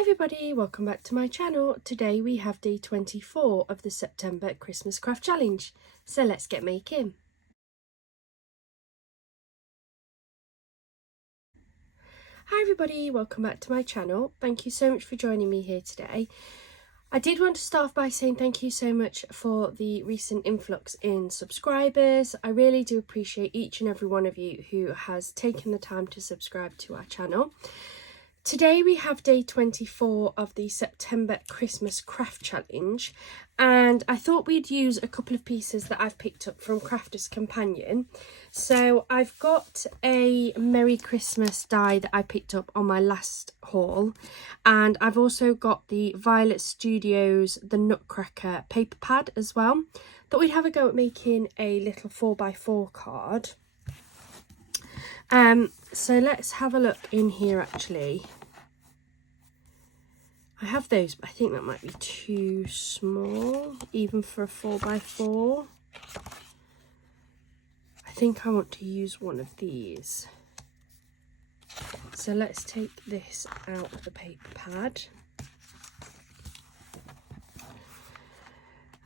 Hi everybody, welcome back to my channel. Today we have day 24 of the September Christmas Craft Challenge. So let's get making. Hi everybody, welcome back to my channel. Thank you so much for joining me here today. I did want to start by saying thank you so much for the recent influx in subscribers. I really do appreciate each and every one of you who has taken the time to subscribe to our channel. Today we have day 24 of the September Christmas Craft Challenge, and I thought we'd use a couple of pieces that I've picked up from Crafter's Companion. So I've got a Merry Christmas die that I picked up on my last haul, and I've also got the Violet Studios the Nutcracker paper pad as well. Thought we'd have a go at making a little 4x4 card. So let's have a look in here actually. I have those, but I think that might be too small, even for a 4x4. I think I want to use one of these. So let's take this out of the paper pad.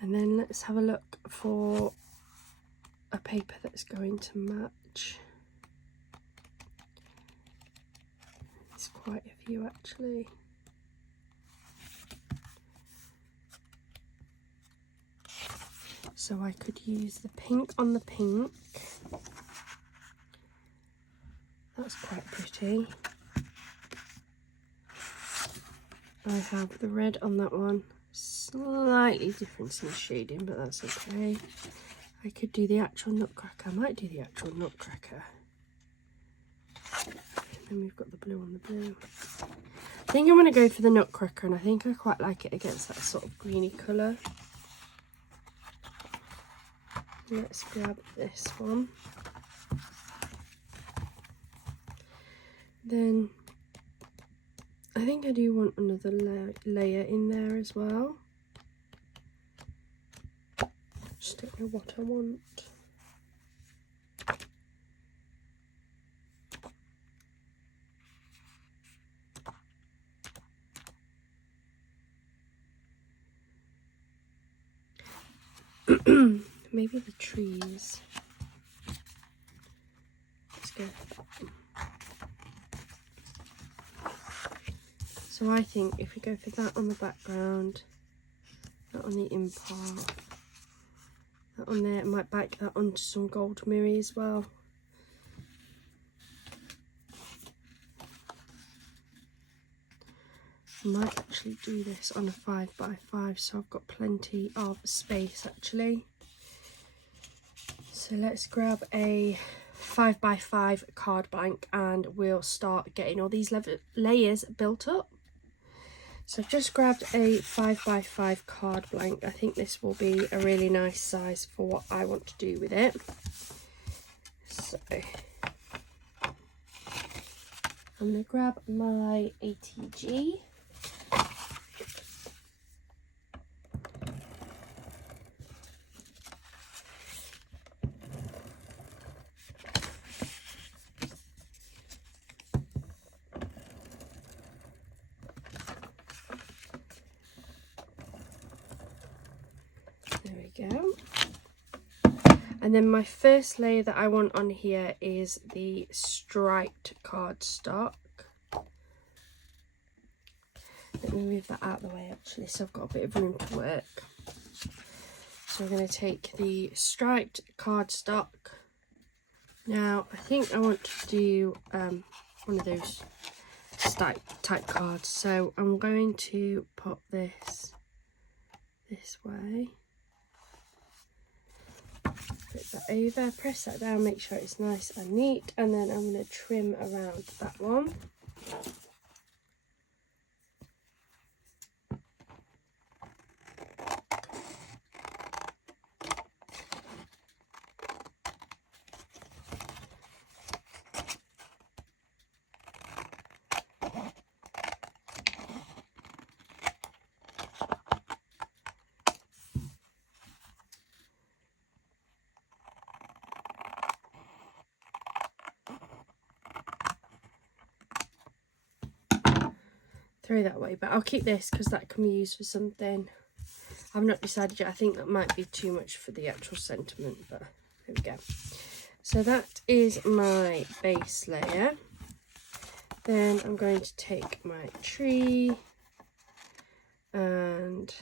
And then let's have a look for a paper that's going to match. There's quite a few actually. So I could use the pink on the pink. That's quite pretty. I have the red on that one. Slightly different in the shading, but that's okay. I could do the actual Nutcracker. I might do the actual Nutcracker. And then we've got the blue on the blue. I think I'm going to go for the Nutcracker, and I think I quite like it against that sort of greeny colour. Let's grab this one. Then I think I do want another layer in there as well. Just don't know what I want. Maybe the trees. Let's go. So I think if we go for that on the background, that on the in part, that on there, I might back that onto some gold mirror as well. I might actually do this on a 5x5, so I've got plenty of space actually. So let's grab a 5x5 card blank and we'll start getting all these layers built up. So I've just grabbed a 5x5 card blank. I think this will be a really nice size for what I want to do with it. So I'm going to grab my ATG. There we go. And then my first layer that I want on here is the striped cardstock. Let me move that out of the way actually, so I've got a bit of room to work. So I'm going to take the striped cardstock. Now I think I want to do one of those type cards. So I'm going to pop this way. Put that over, press that down, make sure it's nice and neat, and then I'm going to trim around that one. throw that away, but I'll keep this because that can be used for something. I've not decided yet. I think that might be too much for the actual sentiment, but there we go. So that is my base layer. Then I'm going to take my tree, and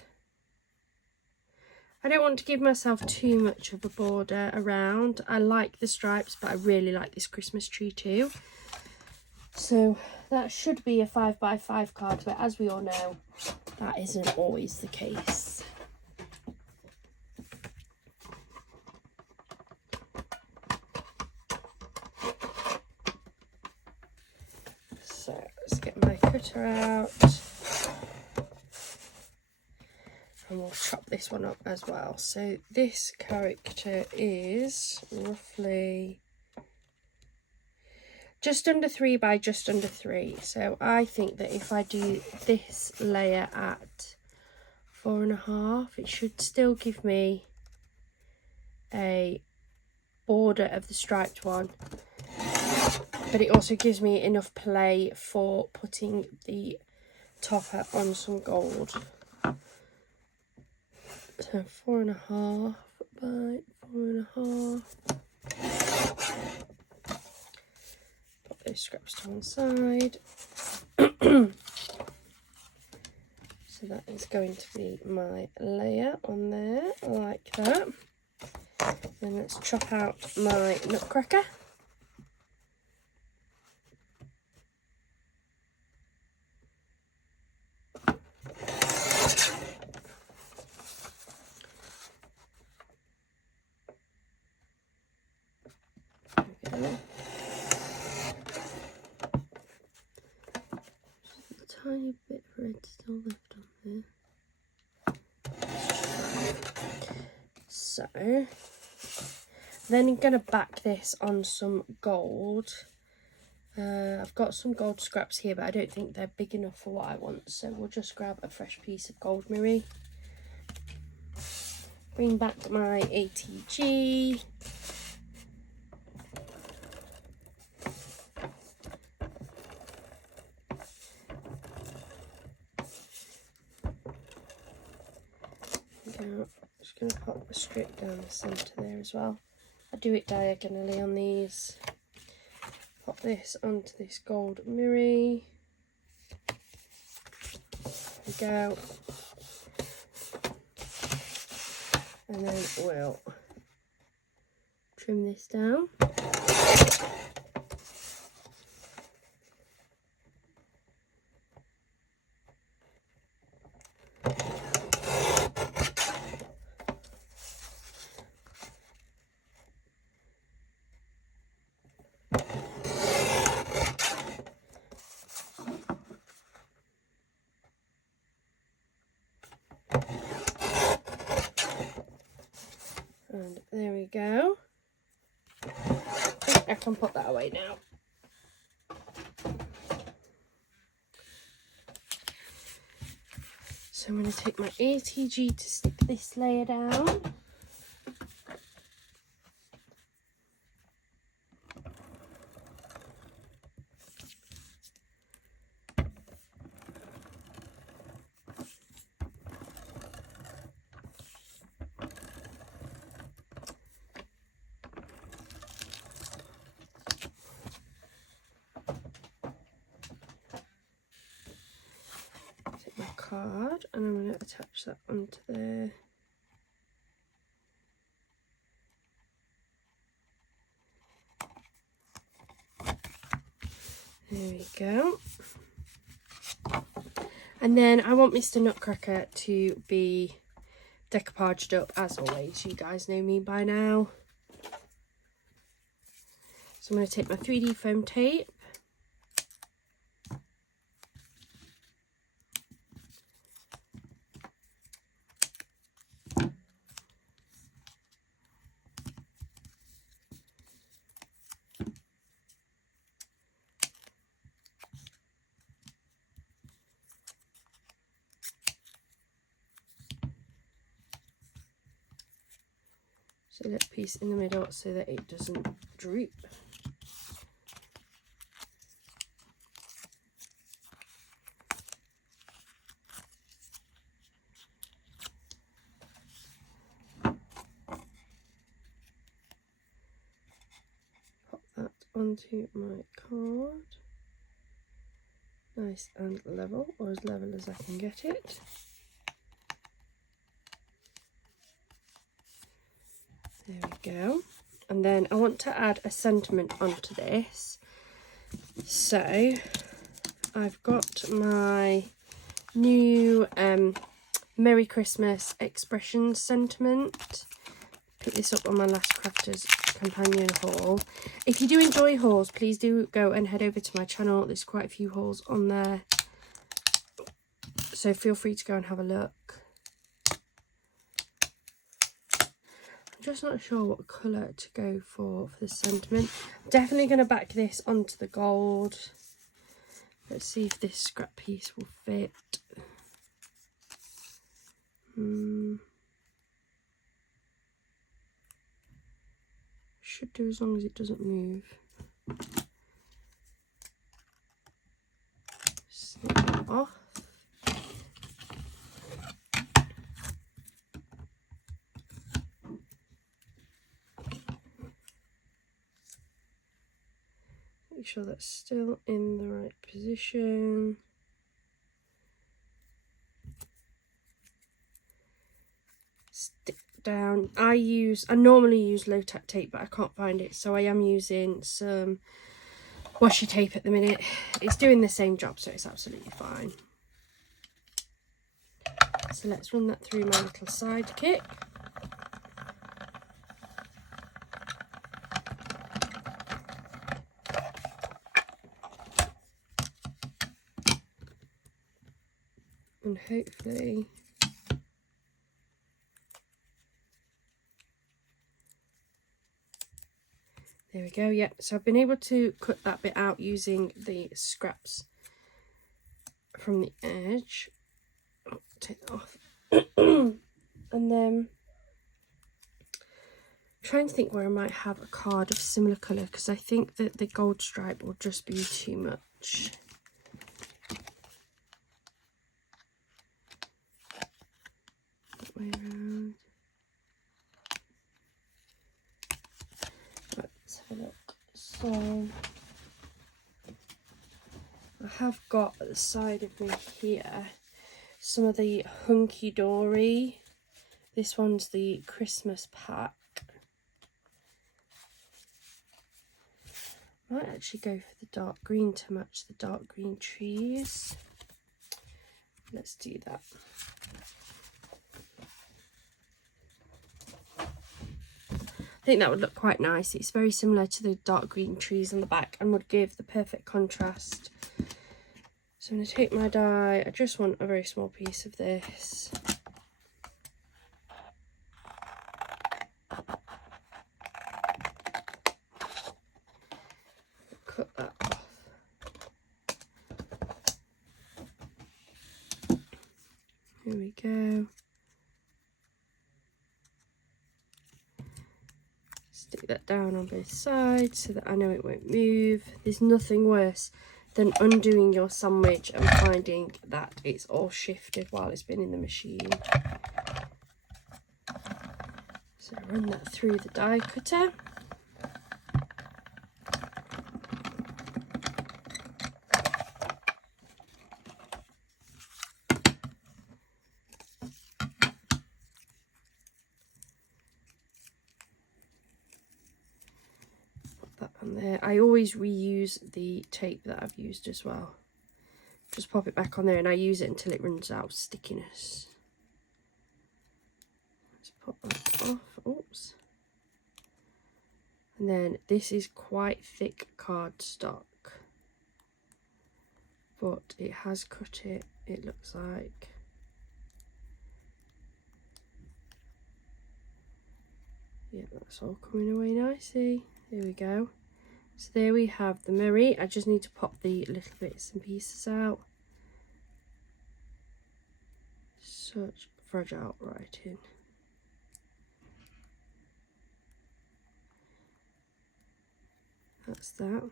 I don't want to give myself too much of a border around. I like the stripes, but I really like this Christmas tree too. So that should be a 5x5 card, but as we all know, that isn't always the case. So let's get my cutter out. And we'll chop this one up as well. So this character is roughly just under 3 by just under 3. So I think that if I do this layer at 4.5, it should still give me a border of the striped one. But it also gives me enough play for putting the topper on some gold. So 4.5 by 4.5. Put those scraps to one side. So that is going to be my layer on there, like that. Then let's chop out my Nutcracker. Tiny bit of red still left on there. So then I'm going to back this on some gold. I've got some gold scraps here, but I don't think they're big enough for what I want, so we'll just grab a fresh piece of gold mirror. Bring back my ATG. Just going to pop a strip down the centre there as well. I do it diagonally on these. Pop this onto this gold mirror. There we go. And then we'll trim this down. And there we go. I can put that away now. So I'm going to take my ATG to stick this layer down. Card, and I'm going to attach that onto there. There we go. And then I want Mr. Nutcracker to be decoupaged up as always. You guys know me by now. So I'm going to take my 3D foam tape. So that piece in the middle so that it doesn't droop. onto my card. Nice and level, or as level as I can get it. There we go. And then I want to add a sentiment onto this. So I've got my new Merry Christmas expression sentiment. Pick this up on my last Crafters Companion haul. If you do enjoy hauls, please do go and head over to my channel. There's quite a few hauls on there, so feel free to go and have a look. I'm just not sure what colour to go for the sentiment. I'm definitely going to back this onto the gold. Let's see if this scrap piece will fit. Should do, as long as it doesn't move. Snip that off. Make sure that's still in the right position. Stick down. I normally use low tack tape, but I can't find it, so I am using some washi tape at the minute. It's doing the same job, so it's absolutely fine. So let's run that through my little sidekick. And hopefully there we go. Yeah, so I've been able to cut that bit out using the scraps from the edge. Oh, take that off. And then I'm trying to think where I might have a card of similar colour, because I think that the gold stripe will just be too much. That way around. Right, let's have a look. So I have got at the side of me here some of the Hunky Dory. This one's the Christmas pack. Might actually go for the dark green to match the dark green trees. Let's do that. I think that would look quite nice. It's very similar to the dark green trees on the back and would give the perfect contrast. So I'm going to take my die. I just want a very small piece of this. Cut that off. Here we go. Stick that down on both sides so that I know it won't move. There's nothing worse than undoing your sandwich and finding that it's all shifted while it's been in the machine. So run that through the die cutter. There. I always reuse the tape that I've used as well. Just pop it back on there and I use it until it runs out of stickiness. Let's pop that off. Oops. And then this is quite thick cardstock, but it has cut it, it looks like. Yeah, that's all coming away nicely. There we go. So there we have the Merry. I just need to pop the little bits and pieces out. Such fragile writing. That's that.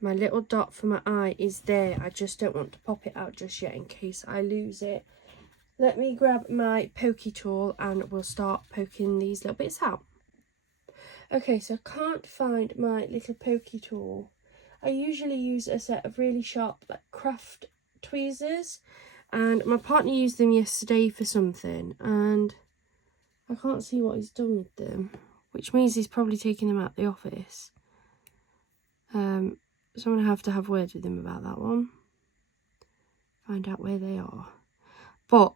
My little dot for my eye is there. I just don't want to pop it out just yet in case I lose it. Let me grab my pokey tool and we'll start poking these little bits out. Okay, so I can't find my little pokey tool. I usually use a set of really sharp like craft tweezers, and my partner used them yesterday for something, and I can't see what he's done with them, which means he's probably taking them out the office. So I'm going to have words with him about that one. Find out where they are. But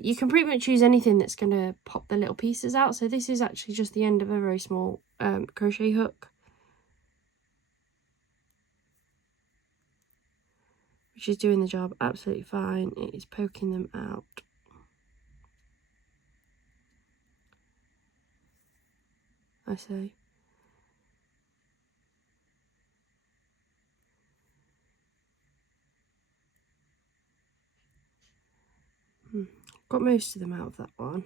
you can pretty much use anything that's going to pop the little pieces out. So this is actually just the end of a very small crochet hook, which is doing the job absolutely fine. It is poking them out. I say. Got most of them out of that one.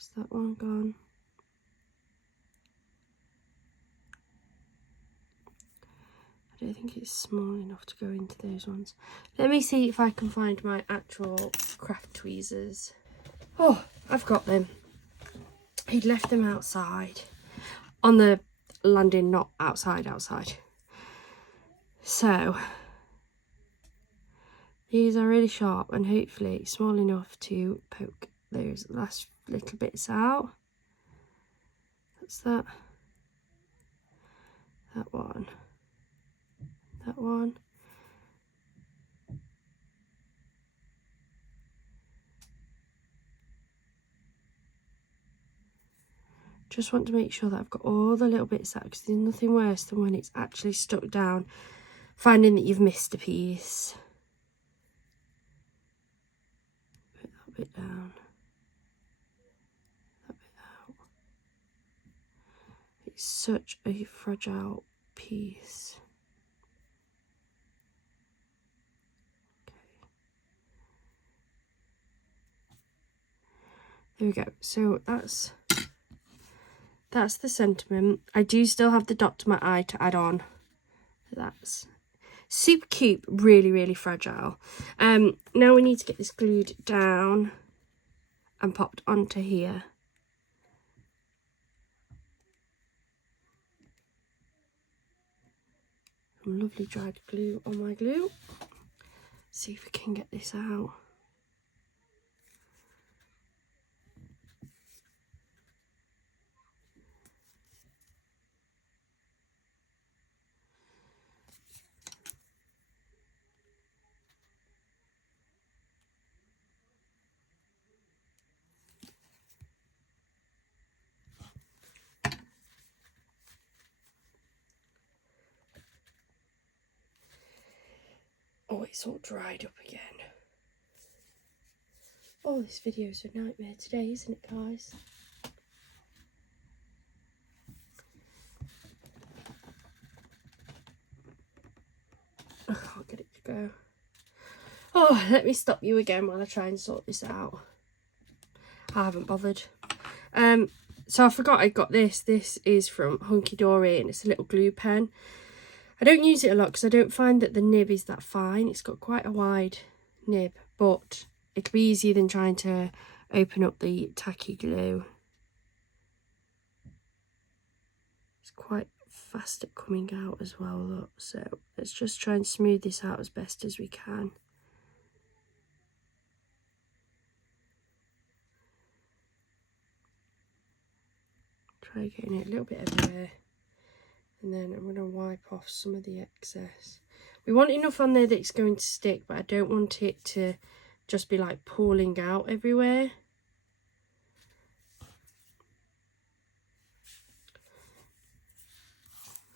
Is that one gone? I don't think it's small enough to go into those ones. Let me see if I can find my actual craft tweezers. Oh, I've got them. He'd left them outside on the landing, not outside. So these are really sharp and hopefully small enough to poke those last little bits out. That's that. That one. That one. Just want to make sure that I've got all the little bits out, because there's nothing worse than when it's actually stuck down, finding that you've missed a piece. Put that bit down. That bit out. It's such a fragile piece. Okay. There we go. So that's the sentiment. I do still have the dot to my eye to add on. That's super cute, really, really fragile. Now we need to get this glued down and popped onto here. Some lovely dried glue on my glue. See if we can get this out. Oh, it's all dried up again. Oh, this video's a nightmare today, isn't it, guys? I can't get it to go. Oh, let me stop you again while I try and sort this out. I haven't bothered. So I forgot I got this. This is from Hunky Dory, and it's a little glue pen. I don't use it a lot because I don't find that the nib is that fine. It's got quite a wide nib, but it'll be easier than trying to open up the tacky glue. It's quite fast at coming out as well, look. So let's just try and smooth this out as best as we can. Try getting it a little bit everywhere. And then I'm going to wipe off some of the excess. We want enough on there that it's going to stick, but I don't want it to just be like pooling out everywhere.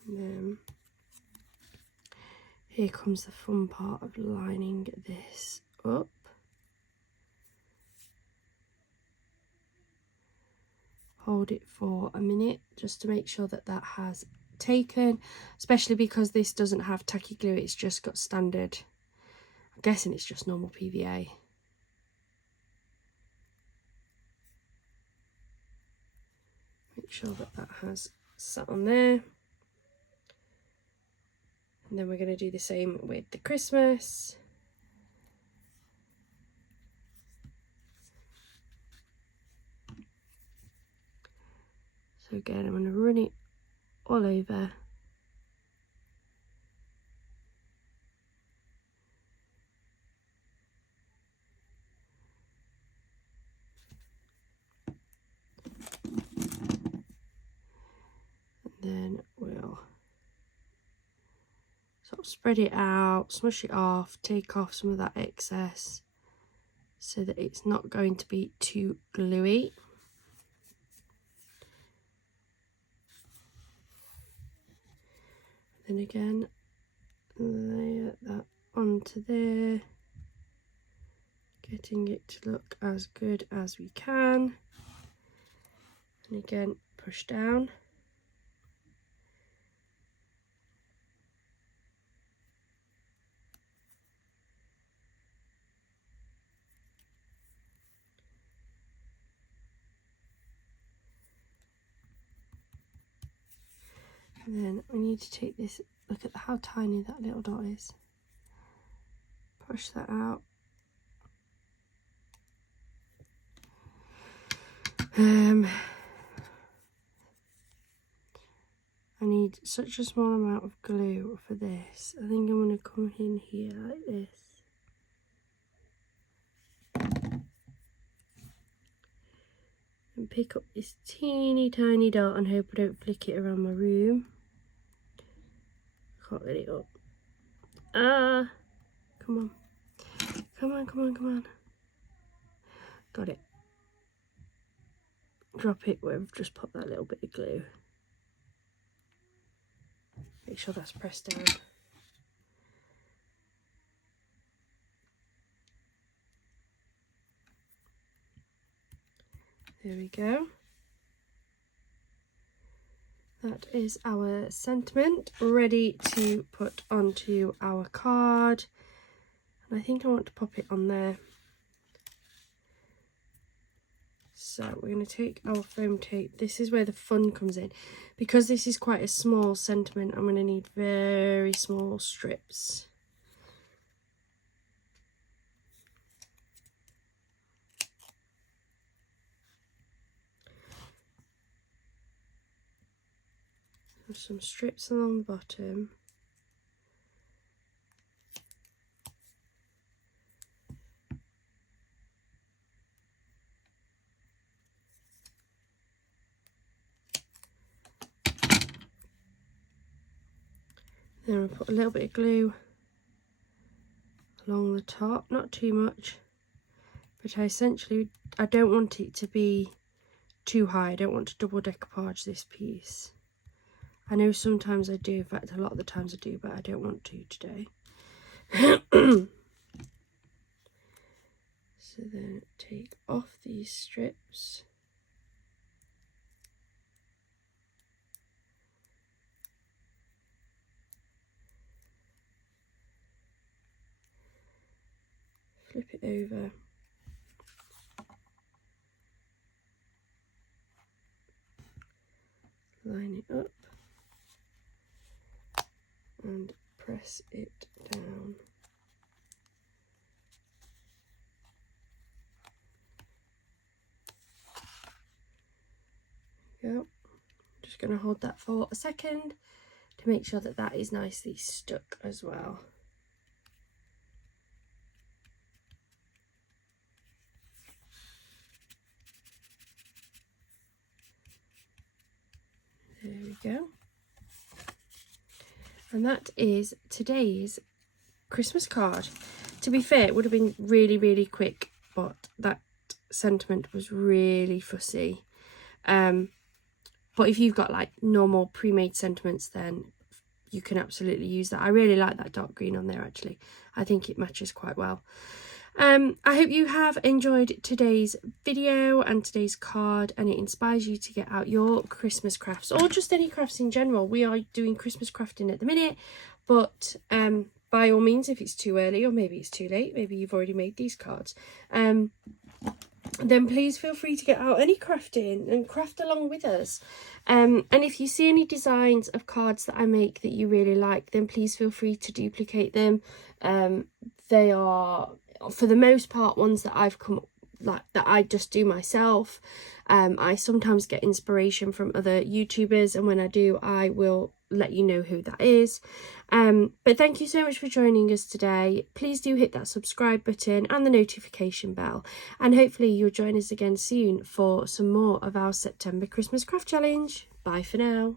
And then here comes the fun part of lining this up. Hold it for a minute just to make sure that that has taken, especially because this doesn't have tacky glue, it's just got standard, I'm guessing it's just normal PVA. Make sure that that has sat on there. And then we're going to do the same with the Christmas. So again, I'm going to run it all over. And then we'll sort of spread it out, smush it off, take off some of that excess so that it's not going to be too gluey. Then again, layer that onto there, getting it to look as good as we can. And again, push down. And then we need to take this, look at how tiny that little dot is. Push that out. I need such a small amount of glue for this. I think I'm going to come in here like this. And pick up this teeny tiny dot and hope I don't flick it around my room. Can't get it up. Ah! Come on. Come on, come on, come on. Got it. Drop it where we've just popped that little bit of glue. Make sure that's pressed down. There we go. That is our sentiment ready to put onto our card. And I think I want to pop it on there. So we're going to take our foam tape. This is where the fun comes in. Because this is quite a small sentiment, I'm going to need very small strips. Some strips along the bottom. Then we'll put a little bit of glue along the top, not too much, but I don't want it to be too high. I don't want to double decoupage this piece. I know sometimes I do, in fact a lot of the times I do, but I don't want to today. So then take off these strips. Flip it over. Line it up. And press it down. There we go. Just going to hold that for a second to make sure that that is nicely stuck as well. There we go. And that is today's Christmas card. To be fair, it would have been really, really quick, but that sentiment was really fussy. But if you've got like normal pre-made sentiments, then you can absolutely use that. I really like that dark green on there actually. I think it matches quite well. I hope you have enjoyed today's video and today's card, and it inspires you to get out your Christmas crafts or just any crafts in general. We are doing Christmas crafting at the minute, but by all means, if it's too early or maybe it's too late, maybe you've already made these cards, then please feel free to get out any crafting and craft along with us. And if you see any designs of cards that I make that you really like, then please feel free to duplicate them. They are, for the most part, ones that I've come like that I just do myself. I sometimes get inspiration from other YouTubers, and when I do, I will let you know who that is. But thank you so much for joining us today. Please do hit that subscribe button and the notification bell, and hopefully you'll join us again soon for some more of our September Christmas craft challenge. Bye for now.